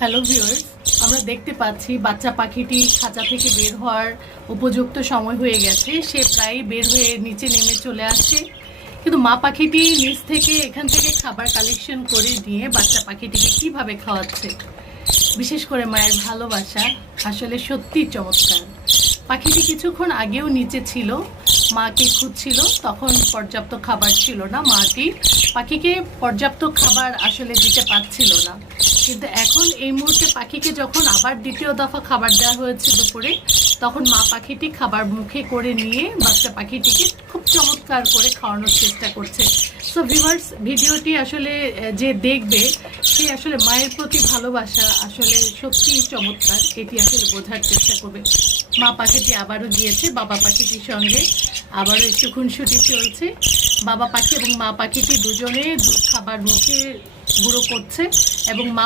Hello viewers, আমরা দেখতে পাচ্ছি বাচ্চা পাখিটি খাঁচা থেকে বের হওয়ার উপযুক্ত সময় হয়ে গেছে। সে প্রায় বের হয়ে নিচে নেমে চলে আসছে, কিন্তু মা পাখিটি নিচ থেকে এখান থেকে খাবার কালেকশন করে নিয়ে বাচ্চা পাখিটিকে কিভাবে খাওয়াচ্ছে। বিশেষ করে মায়ের ভালোবাসা আসলে সত্যি চমৎকার। পাখিটি কিছুক্ষণ আগেও নিচে ছিল, মাকে খুঁজছিল, তখন পর্যাপ্ত খাবার ছিল না, মাটি পাখিকে পর্যাপ্ত খাবার আসলে দিতে পারছিল না। কিন্তু এখন এই মুহূর্তে পাখিকে যখন আবার দ্বিতীয় দফা খাবার দেওয়া হয়েছে দুপুরে, তখন মা পাখিটি খাবার মুখে করে নিয়ে বাচ্চা পাখিটিকে খুব চমৎকার করে খাওয়ানোর চেষ্টা করছে। সো ভিউয়ার্স, ভিডিওটি আসলে যে দেখবে সে আসলে মায়ের প্রতি ভালোবাসা আসলে সত্যিই চমৎকার, এটি আসলে বোঝার চেষ্টা করবে। মা পাখিটি আবারও গিয়েছে বাবা পাখিটির সঙ্গে, আবারও একটু খুনসুটি চলছে। বাবা পাখি এবং মা পাখিটি দুজনে খাবার মুখে গুঁড়ো করছে এবং মা